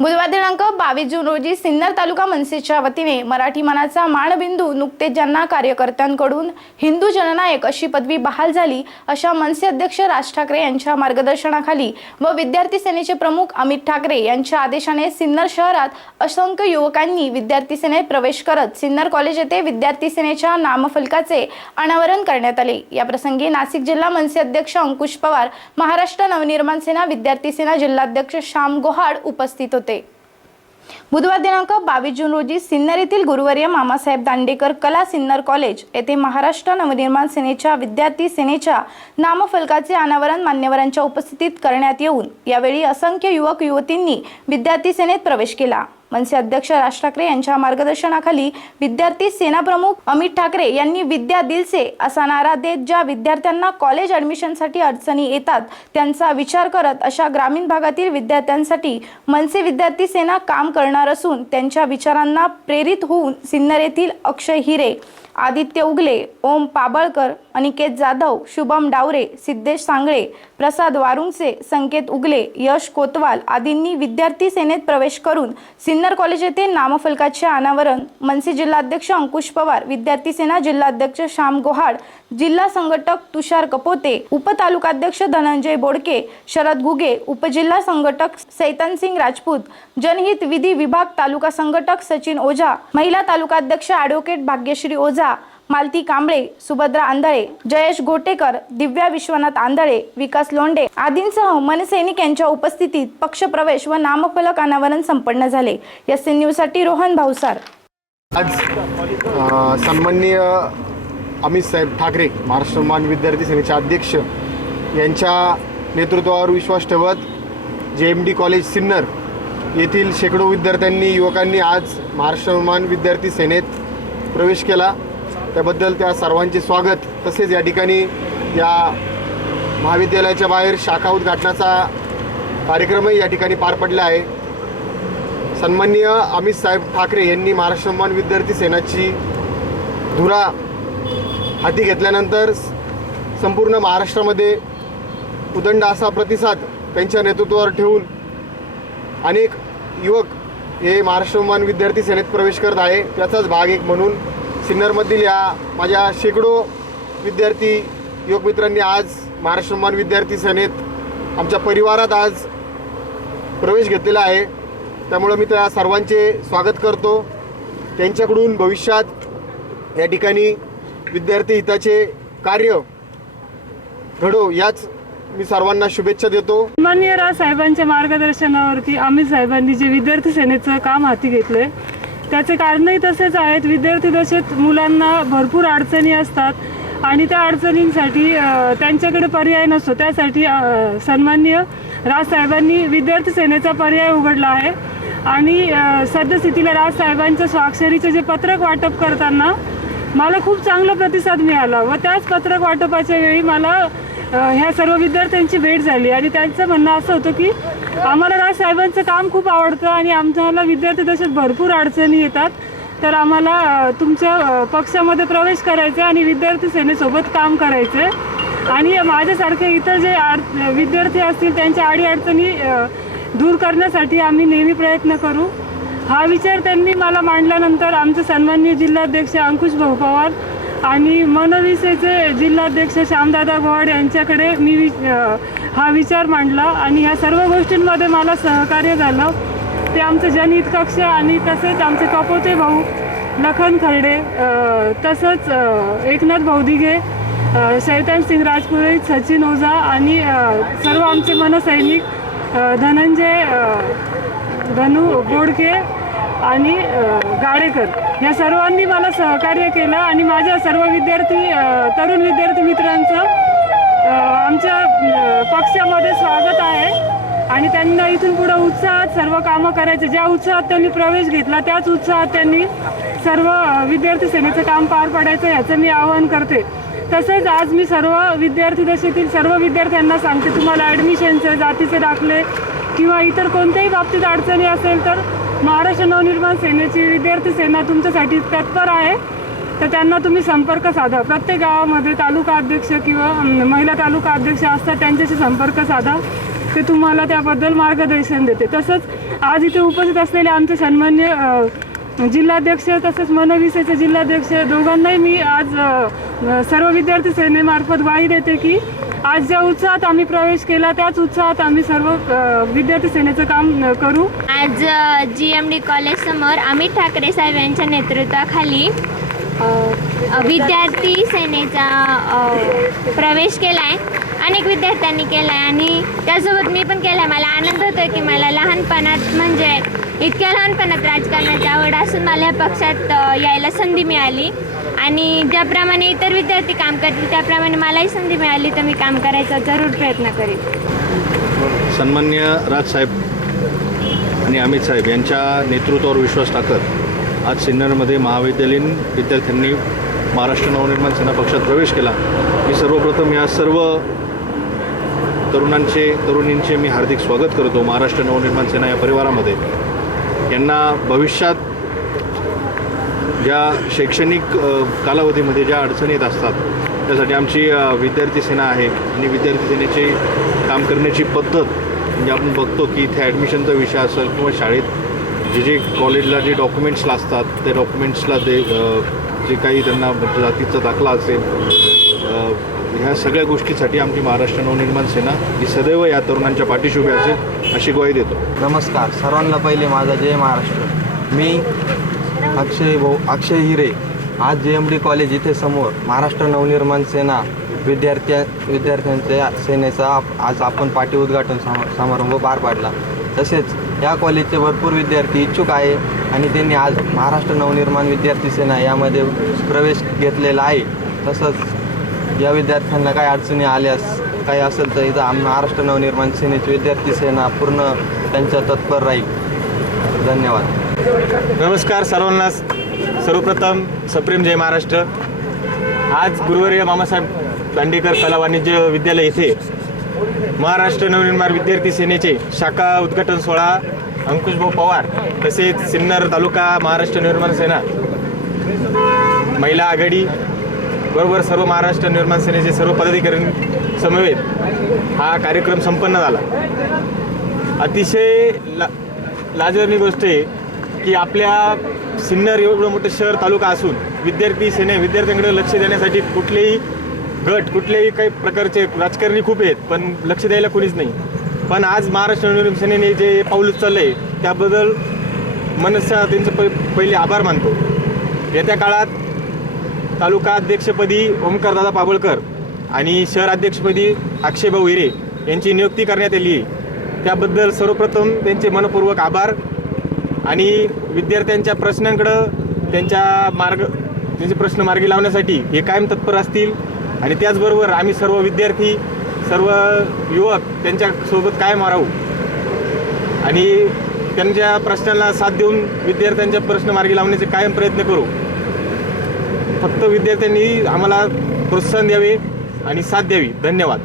बुधवार दिनांक बावीस जून रोजी सिन्नर तालुका मनसेच्या वतीने मराठी मनाचा माणबिंदू नुकतेच ज्यांना कार्यकर्त्यांकडून हिंदू जननायक अशी पदवी बहाल झाली अशा मनसे अध्यक्ष राज ठाकरे यांच्या मार्गदर्शनाखाली व विद्यार्थी सेनेचे प्रमुख अमित ठाकरे यांच्या आदेशाने सिन्नर शहरात असंख्य युवकांनी विद्यार्थी सेनेत प्रवेश करत सिन्नर कॉलेज येथे विद्यार्थी सेनेच्या नामफलकाचे अनावरण करण्यात आले. याप्रसंगी नाशिक जिल्हा मनसे अध्यक्ष अंकुश पवार महाराष्ट्र नवनिर्माण सेना विद्यार्थी सेना जिल्हाध्यक्ष श्याम गोहाड उपस्थित होते. बुधवार दिनांक बावीस जून रोजी सिन्नर येथील गुरुवर्य मामासाहेब दांडेकर कला सिन्नर कॉलेज येथे महाराष्ट्र नवनिर्माण सेनेच्या विद्यार्थी सेनेच्या नामफलकाचे अनावरण मान्यवरांच्या उपस्थितीत करण्यात येऊन यावेळी असंख्य युवक युवतींनी विद्यार्थी सेनेत प्रवेश केला. मनसे अध्यक्ष राज ठाकरे यांच्या मार्गदर्शनाखाली विद्यार्थी सेनाप्रमुख अमित ठाकरे यांनी विद्या दिलसे असा नारा देत ज्या विद्यार्थ्यांना कॉलेज ॲडमिशनसाठी अडचणी येतात त्यांचा विचार करत अशा ग्रामीण भागातील विद्यार्थ्यांसाठी मनसे विद्यार्थी सेना काम करणार असून त्यांच्या विचारांना प्रेरित होऊन सिन्नर येथील अक्षय हिरे आदित्य उगले ओम पाबळकर अनिकेत जाधव शुभम डावरे सिद्धेश सांगळे प्रसाद वारुंगसे संकेत उगले यश कोतवाल आदींनी विद्यार्थी सेनेत प्रवेश करून सिन्नर कॉलेज येथे नामफलकाचे अनावरण मनसे जिल्हाध्यक्ष अंकुश पवार विद्यार्थी सेना जिल्हाध्यक्ष श्याम गोहाड जिल्हा संघटक तुषार कपोते उपतालुकाध्यक्ष धनंजय बोडके शरद घुगे उपजिल्हा संघटक सैतन सिंग राजपूत जनहित विधी विभाग तालुका संघटक सचिन ओझा महिला तालुकाध्यक्ष ॲडव्होकेट भाग्यश्री ओझा मालती कांबळे सुभद्रा आंधळे जयेश गोटेकर दिव्या विश्वनाथ आंधळे विकास लोंढे आदींसह मनसैनिक यांच्या उपस्थितीत पक्षप्रवेश व नामफलक अनावरण संपन्न झाले. एस एन न्यूजसाठी रोहन भाऊसार. आज सन्माननीय अमित साहेब ठाकरे महाराष्ट्र मान विद्यार्थी सेनेचे अध्यक्ष यांच्या नेतृत्वावर विश्वास ठेवत जे एम डी कॉलेज सिन्नर येथील शेकडो विद्यार्थ्यांनी युवकांनी आज महाराष्ट्र मान विद्यार्थी सेनेत प्रवेश केला. त्याबद्दल त्या सर्वांचे स्वागत. तसेच या ठिकाणी या महाविद्यालयाच्या बाहेर शाखा उद्घाटनाचा कार्यक्रमही या ठिकाणी पार पडला आहे. सन्माननीय अमित साहेब ठाकरे यांनी महाराष्ट्र मान विद्यार्थी सेनाची धुरा हाती घेतल्यानंतर स- संपूर्ण महाराष्ट्रामध्ये उदंड असा प्रतिसाद त्यांच्या नेतृत्वावर ठेवून अनेक युवक हे महाराष्ट्र मान विद्यार्थी सेनेत प्रवेश करत आहे. त्याचाच भाग एक म्हणून सिन्नरमधील या माझ्या शेकडो विद्यार्थी युवक मित्रांनी आज महाराष्ट्र मान विद्यार्थी सेनेत आमच्या परिवारात आज प्रवेश घेतलेला आहे. त्यामुळं मी त्या सर्वांचे स्वागत करतो. त्यांच्याकडून भविष्यात या ठिकाणी विद्यार्थी हिताचे कार्य घडो याच मी सर्वांना शुभेच्छा देतो. माननीय राज साहेबांच्या मार्गदर्शनावरती अमित साहेबांनी जे विद्यार्थी सेनेचं काम हाती घेतलंय त्याचे कारणही तसेच आहेत. विद्यार्थी दशेत मुलांना भरपूर अडचणी असतात आणि त्या अडचणींसाठी त्यांच्याकडे पर्याय नसतो. त्यासाठी सन्मान्य सन्माननीय विद्यार्थी सेनेचा पर्याय उघडला आहे. आणि सद्यस्थितीला राजसाहेबांच्या स्वाक्षरीचे जे पत्रक वाटप करताना मला खूप चांगला प्रतिसाद मिळाला व त्याच पत्रक वाटपाच्या वेळी मला ह्या सर्व विद्यार्थ्यांची भेट झाली. आणि त्यांचं म्हणणं असं होतं की आम्हाला राज साहेबांचं काम खूप आवडतं आणि आमच्याला विद्यार्थी दशेत भरपूर अडचणी येतात. तर आम्हाला तुमच्या पक्षामध्ये प्रवेश करायचा आहे आणि विद्यार्थी सेनेसोबत काम करायचं आहे आणि माझ्यासारखे इतर जे आड विद्यार्थी असतील त्यांच्या अडीअडचणी दूर करण्यासाठी आम्ही नेहमी प्रयत्न करू. हा विचार त्यांनी मला मांडल्यानंतर आमचे सन्माननीय जिल्हाध्यक्ष अंकुश भाऊ पवार आणि मनविसेचे जिल्हाध्यक्ष श्यामदादा गोवाड यांच्याकडे मी वि- हा विचार मांडला आणि ह्या सर्व गोष्टींमध्ये मला सहकार्य झालं. ते आमचे जनहित कक्ष आणि तसेच आमचे कपोते भाऊ लखन खर्डे तसंच एकनाथ भाऊदिगे शैतान सिंग राजपुरोहित सचिन ओझा आणि सर्व आमचे मनसैनिक धनंजय धनु बोडके आणि गाडेकर. या सर्वांनी मला सहकार्य केलं आणि माझ्या सर्व विद्यार्थी तरुण विद्यार्थी मित्रांचं आमच्या पक्षामध्ये स्वागत आहे. आणि त्यांना इथून पुढे उत्साहात सर्व कामं करायचे. ज्या उत्साहात त्यांनी प्रवेश घेतला त्याच उत्साहात त्यांनी सर्व विद्यार्थी सेनेचं काम पार पाडायचं याचं मी आवाहन करते. तसेच आज मी सर्व विद्यार्थी दशेतील सर्व विद्यार्थ्यांना सांगते. तुम्हाला ॲडमिशनचे जातीचे दाखले किंवा इतर कोणत्याही बाबतीत अडचणी असेल तर महाराष्ट्र नवनिर्माण सेनेची विद्यार्थी सेना तुमच्यासाठी तत्पर आहे. तर त्यांना तुम्ही संपर्क साधा. प्रत्येक गावामध्ये तालुका अध्यक्ष किंवा महिला तालुका अध्यक्ष असतात त्यांच्याशी संपर्क साधा. ते तुम्हाला त्याबद्दल मार्गदर्शन देते. तसंच आज इथे उपस्थित असलेले आमचे सन्मान्य जिल्हाध्यक्ष तसंच मनविसेचे जिल्हाध्यक्ष दोघांनाही मी आज सर्व विद्यार्थी सेनेमार्फत ग्वाही देते की आज ज्या उत्साहात आम्ही प्रवेश केला त्याच उत्साहात आम्ही सर्व विद्यार्थी सेनेचं काम करू. आज जी एम डी कॉलेजसमोर अमित ठाकरे साहेब यांच्या नेतृत्वाखाली विद्यार्थी सेनेचा प्रवेश केला आहे अनेक विद्यार्थ्यांनी केला आहे आणि त्यासोबत मी पण केला आहे मला आनंद होतो की मला लहानपणात म्हणजे इतक्या लहानपणात राजकारणाची आवड असून मला या पक्षात यायला संधी मिळाली. आणि ज्याप्रमाणे इतर विद्यार्थी काम करतील त्याप्रमाणे मलाही संधी मिळाली तर मी काम करायचा जरूर प्रयत्न करेन. सन्मान्य राजसाहेब आणि अमित साहेब यांच्या नेतृत्वावर विश्वास टाकत आज सिन्नरमध्ये महाविद्यालयीन विद्यार्थ्यांनी महाराष्ट्र नवनिर्माण सेना पक्षात प्रवेश केला. मी सर्वप्रथम या सर्व तरुणांचे तरुणींचे मी हार्दिक स्वागत करतो महाराष्ट्र नवनिर्माण सेना या परिवारामध्ये. यांना भविष्यात ज्या शैक्षणिक कालावधीमध्ये ज्या अडचणी येत असतात त्यासाठी आमची विद्यार्थी सेना आहे आणि विद्यार्थी सेनेची काम करण्याची पद्धत म्हणजे आपण बघतो की इथे ॲडमिशनचा विषय असेल किंवा शाळेत जे जे कॉलेजला जे डॉक्युमेंट्स लागतात त्या डॉक्युमेंट्सला दे जे काही त्यांना जातीचा दाखला असेल ह्या सगळ्या गोष्टीसाठी आमची महाराष्ट्र नवनिर्माण सेना ही सदैव या तरुणांच्या पाठीशी उभी असेल अशी ग्वाही देतो. नमस्कार. सर्वांना पहिले माझा जय महाराष्ट्र. मी अक्षय भाऊ अक्षय हिरे आज जे एम डी कॉलेज इथे समोर महाराष्ट्र नवनिर्माण सेना विद्यार्थ्या विद्यार्थ्यांच्या सेनेचा आज आपण पाठी उद्घाटन सम समारंभ पार पाडला. तसेच या कॉलेजचे भरपूर विद्यार्थी इच्छुक आहे आणि त्यांनी आज महाराष्ट्र नवनिर्माण विद्यार्थी सेना यामध्ये प्रवेश घेतलेला आहे. तसंच या विद्यार्थ्यांना काही अडचणी आल्यास काही असेल तर इथं आम महाराष्ट्र नवनिर्माण सेनेची विद्यार्थी सेना पूर्ण त्यांच्या तत्पर राहील. धन्यवाद. नमस्कार सर्वांना. सर्वप्रथम सप्रेम जय महाराष्ट्र. आज गुरुवारी मामासाहेब दांडेकर कला वाणिज्य विद्यालय येथे महाराष्ट्र नवनिर्माण विद्यार्थी सेनेचे शाखा उद्घाटन सोहळा अंकुशभाऊ पवार तसेच सिन्नर तालुका महाराष्ट्र निर्माण सेना महिला आघाडी बरोबर सर्व महाराष्ट्र निर्माण सेनेचे सर्व पदाधिकारी समवेत हा कार्यक्रम संपन्न झाला. अतिशय ला लाजवणी गोष्ट आहे की आपल्या सिन्नर एवढं मोठं शहर तालुका असून विद्यार्थी सेने विद्यार्थ्यांकडे लक्ष देण्यासाठी कुठलेही गट कुठलेही काही प्रकारचे राजकारणी खूप आहेत पण लक्ष द्यायला कोणीच नाही. पण आज महाराष्ट्र सेनेने जे पाऊल उचललं आहे त्याबद्दल मनसा त्यांचं प पहिले आभार मानतो. येत्या काळात तालुका अध्यक्षपदी ओमकारदादा पाबळकर आणि शहर अध्यक्षपदी अक्षयभाऊ हिरे यांची नियुक्ती करण्यात आली आहे. त्याबद्दल सर्वप्रथम त्यांचे मनपूर्वक आभार. आणि विद्यार्थ्यांच्या प्रश्नांकडं त्यांच्या मार्ग त्यांचे प्रश्न मार्गी लावण्यासाठी हे कायम तत्पर असतील. आणि त्याचबरोबर आम्ही सर्व विद्यार्थी सर्व युवक त्यांच्यासोबत कायम राहू. आणि त्यांच्या प्रश्नांना साथ देऊन विद्यार्थ्यांच्या प्रश्न मार्गी लावण्याचे कायम प्रयत्न करू. फक्त विद्यार्थ्यांनी आम्हाला प्रोत्साहन द्यावे आणि साथ द्यावी. धन्यवाद.